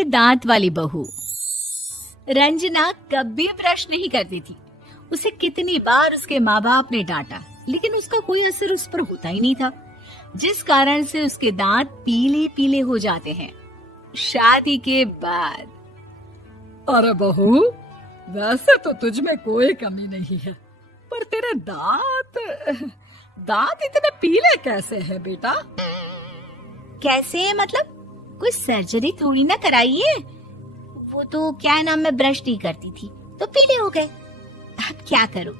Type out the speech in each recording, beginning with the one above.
पीले दांत वाली बहू। रंजना कभी ब्रश नहीं करती थी। उसे कितनी बार उसके माँ बाप ने डांटा, लेकिन उसका कोई असर उस पर होता ही नहीं था, जिस कारण से उसके दांत पीले पीले हो जाते हैं। शादी के बाद। अरे बहू, वैसे तो तुझ में कोई कमी नहीं है, पर तेरे दांत इतने पीले कैसे हैं बेटा? कैसे मतलब? कोई सर्जरी थोड़ी ना कराई है। वो तो क्या नाम, मैं ब्रश नहीं करती थी तो पीले हो गए। अब क्या करूं?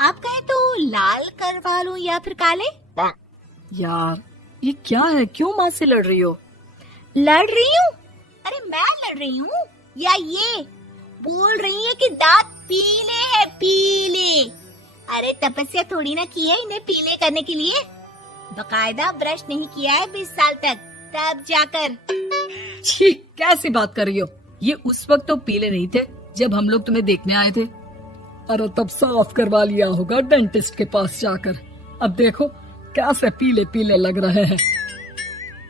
आप कहें तो लाल करवा लूं या फिर काले? यार ये क्या है, क्यों माँ से लड़ रही हो? लड़ रही हूँ? अरे मैं लड़ रही हूँ या ये बोल रही है कि दांत पीले हैं, पीले। अरे तपस्या थोड़ी ना की है इन्हें पीले करने के लिए। बकायदा ब्रश नहीं किया है 20 साल तक, तब जाकर। छी, कैसी बात कर रही हो? ये उस वक्त तो पीले नहीं थे जब हम लोग तुम्हें देखने आए थे। अरे तब साफ करवा लिया होगा डेंटिस्ट के पास जाकर। अब देखो कैसे पीले पीले लग रहे हैं।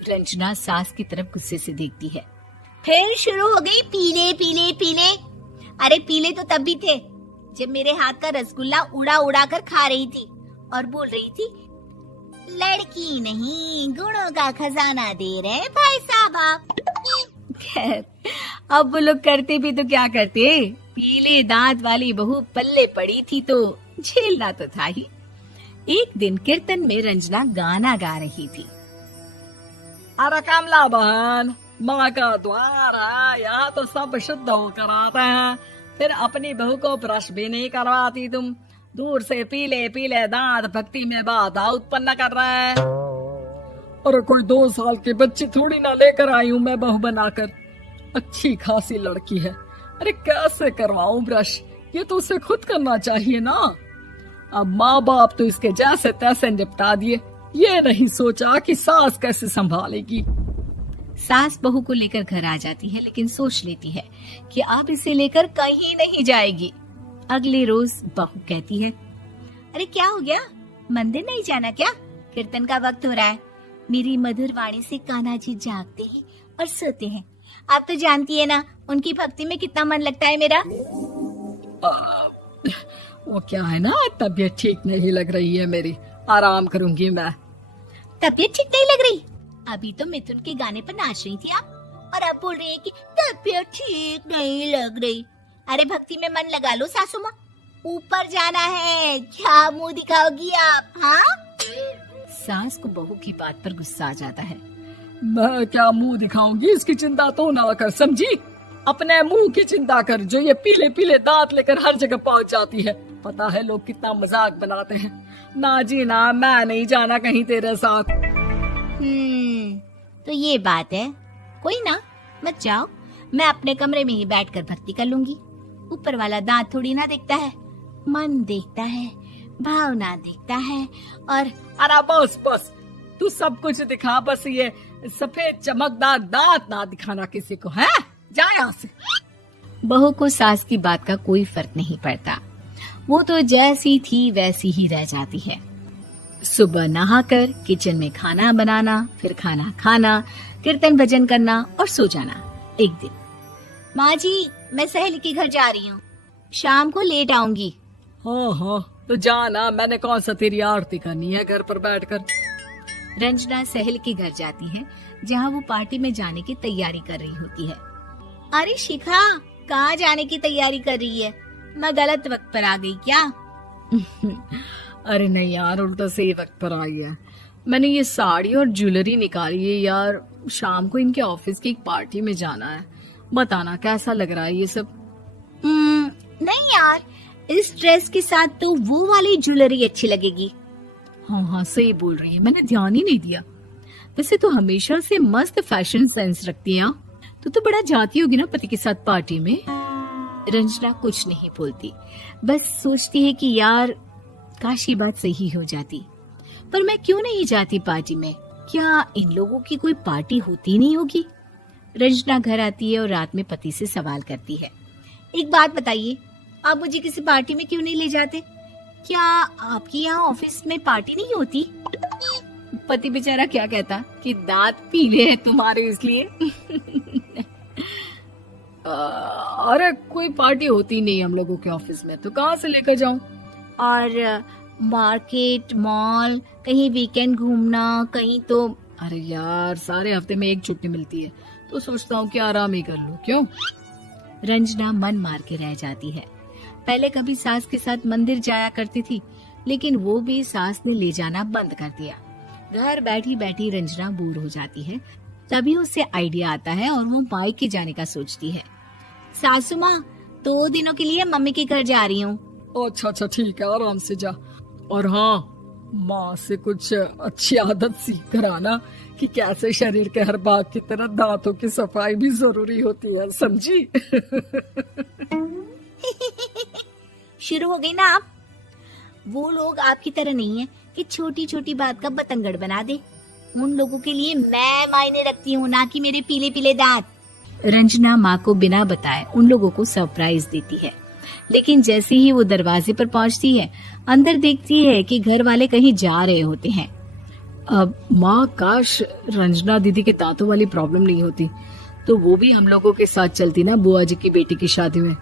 रंजना सास की तरफ गुस्से से देखती है। फिर शुरू हो गई पीले पीले पीले। अरे पीले तो तब भी थे जब मेरे हाथ का रसगुल्ला उड़ा उड़ा कर खा रही थी और बोल रही थी, लड़की नहीं गुणों का खजाना दे रहे भाई साहब आप। खैर, अब वो लोग करते भी तो क्या करते, पीले दांत वाली बहू पल्ले पड़ी थी तो झेलना तो था ही। एक दिन कीर्तन में रंजना गाना गा रही थी। अरे कमला बहन, माँ का द्वार है, यहाँ तो सब शुद्ध होकर आते हैं, फिर अपनी बहू को ब्रश भी नहीं करवाती तुम। दूर से पीले पीले दांत भक्ति में बाधा उत्पन्न कर रहे हैं। अरे कोई 2 साल के बच्ची थोड़ी ना लेकर आई हूँ मैं बहू बनाकर। अच्छी खासी लड़की है, अरे कैसे करवाऊं ब्रश? ये तो उसे खुद करना चाहिए ना। अब माँ बाप तो इसके जैसे तैसे निपटा दिए, ये नहीं सोचा कि सास कैसे संभालेगी। सास बहू को लेकर घर आ जाती है, लेकिन सोच लेती है कि अब इसे लेकर कहीं नहीं जाएगी। अगले रोज बहू कहती है, अरे क्या हो गया, मंदिर नहीं जाना क्या? कीर्तन का वक्त हो रहा है। मेरी मधुर वाणी से कान्हा जी जागते हैं और सोते हैं। आप तो जानती है ना उनकी भक्ति में कितना मन लगता है मेरा। वो क्या है ना, तबीयत ठीक नहीं लग रही है मेरी, आराम करूंगी मैं। तबीयत ठीक नहीं लग रही? अभी तो मिथुन के गाने पर नाच रही थी आप, और अब बोल रही है कि तबीयत ठीक नहीं लग रही। अरे भक्ति में मन लगा लो सासू माँ, ऊपर जाना है, क्या मुंह दिखाओगी आप? हाँ? सास को बहू की बात पर गुस्सा आ जाता है। मैं क्या मुंह दिखाऊंगी, इसकी चिंता तो ना कर, समझी? अपने मुंह की चिंता कर, जो ये पीले पीले दांत लेकर हर जगह पहुंच जाती है। पता है लोग कितना मजाक बनाते हैं। ना जी ना, मैं नहीं जाना कहीं तेरे साथ। तो ये बात है। कोई ना, मत जाओ, मैं अपने कमरे में ही बैठकर भक्ति कर लूंगी। ऊपर वाला दांत थोड़ी ना देखता है, मन देखता है, भावना देखता है। और अरे बस बस, तू सब कुछ दिखा, बस ये सफेद चमकदार दांत ना दिखाना किसी को, है? जा यहाँ से। बहू को सास की बात का कोई फर्क नहीं पड़ता, वो तो जैसी थी वैसी ही रह जाती है। सुबह नहाकर किचन में खाना बनाना, फिर खाना खाना, कीर्तन भजन करना और सो जाना। एक दिन, माँ जी मैं सहेली के घर जा रही हूँ, शाम को लेट आऊंगी। हाँ हाँ तो जाना, मैंने कौन सा तेरी आरती करनी है घर पर बैठकर। रंजना सहेली के घर जाती है, जहाँ वो पार्टी में जाने की तैयारी कर रही होती है। अरे शिखा, कहाँ जाने की तैयारी कर रही है? मैं गलत वक्त पर आ गई क्या? अरे नहीं यार, उल्टा सही वक्त पर आई है। मैंने ये साड़ी और ज्वेलरी निकाली है यार, शाम को इनके ऑफिस की एक पार्टी में जाना है। बताना कैसा लग रहा है ये सब? नहीं यार, इस ड्रेस के साथ तो वो वाली ज्वेलरी अच्छी लगेगी। हाँ हाँ सही बोल रही है, मैंने ध्यान ही नहीं दिया। वैसे तो हमेशा से मस्त फैशन सेंस रखती है। तो बड़ा जाती होगी ना पति के साथ पार्टी में। रंजना कुछ नहीं बोलती, बस सोचती है कि यार काश ये बात सही हो जाती, पर मैं क्यों नहीं जाती पार्टी में? क्या इन लोगों की कोई पार्टी होती नहीं होगी? रंजना घर आती है और रात में पति से सवाल करती है, एक बात बताइए, आप मुझे किसी पार्टी में क्यों नहीं ले जाते? क्या आपके यहाँ ऑफिस में पार्टी नहीं होती? पति बेचारा क्या कहता कि दांत पीले हैं तुम्हारे इसलिए। अरे कोई पार्टी होती नहीं हम लोगों के ऑफिस में, तो कहाँ से लेकर जाऊं? और मार्केट, मॉल, कहीं वीकेंड घूमना, कहीं तो। अरे यार, सारे हफ्ते में एक छुट्टी मिलती है, तो सोचता हूँ कि आराम ही कर लूं। क्यों? रंजना मन मार के रह जाती है। पहले कभी सास के साथ मंदिर जाया करती थी, लेकिन वो भी सास ने ले जाना बंद कर दिया। घर बैठी बैठी रंजना बोर हो जाती है। तभी उसे आइडिया आता है और वो मायके जाने का सोचती है। सासू माँ, 2 दिनों के लिए मम्मी के घर जा रही हूँ। अच्छा ठीक है, आराम से जा। और हाँ, माँ से कुछ अच्छी आदत सीख कर आना कि कैसे शरीर के हर भाग की तरह दांतों की सफाई भी जरूरी होती है, समझी? शुरू हो गई ना आप। वो लोग आपकी तरह नहीं है कि छोटी छोटी बात का बतंगड़ बना दे। उन लोगों के लिए मैं मायने रखती हूँ, ना कि मेरे पीले पीले दांत। रंजना माँ को बिना बताए उन लोगों को सरप्राइज देती है, लेकिन जैसे ही वो दरवाजे पर पहुंचती है, अंदर देखती है कि घर वाले कहीं जा रहे होते हैं। अब माँ, काश रंजना दीदी के दांतों वाली प्रॉब्लम नहीं होती, तो वो भी हम लोगों के साथ चलती ना बुआ जी की बेटी की शादी में।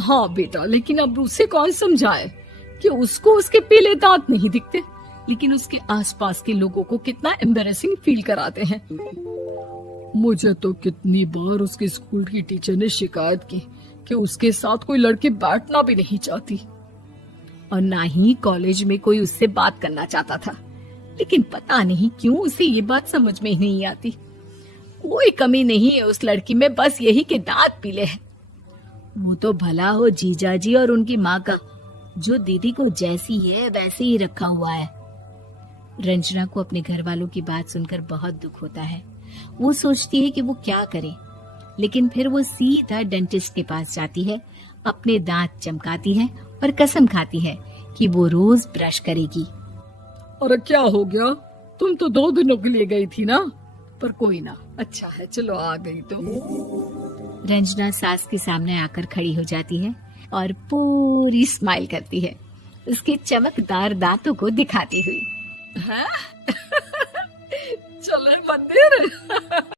हाँ बेटा, लेकिन अब उसे कौन समझाए कि उसको उसके पीले दांत नहीं दिखते, लेकिन उसके आसपास के लोगों को कितना एम्बैरेसिंग फील कराते हैं। मुझे तो कितनी बार उसके स्कूल की टीचर ने शिकायत की कि उसके साथ कोई लड़की बैठना भी नहीं चाहती, और ना ही कॉलेज में कोई उससे बात करना चाहता था। लेकिन पता नहीं क्यों उसे ये बात समझ में ही नहीं आती। कोई कमी नहीं है उस लड़की में, बस यही कि दांत पीले हैं। वो तो भला हो जीजा जी और उनकी माँ का, जो दीदी को जैसी है वैसे ही रखा हुआ है। रंजना को अपने घर वालों की बात सुनकर बहुत दुख होता है। वो सोचती है कि वो क्या करे, लेकिन फिर वो सीधा डेंटिस्ट के पास जाती है, अपने दांत चमकाती है और कसम खाती है कि वो रोज ब्रश करेगी। अरे क्या हो गया? तुम तो 2 दिनों के लिए गई थी ना, पर कोई ना, अच्छा है, चलो आ गई तो। रंजना सास के सामने आकर खड़ी हो जाती है और पूरी स्माइल करती है, उसके चमकदार दांतों को दिखाती हुई। चले मंदिर।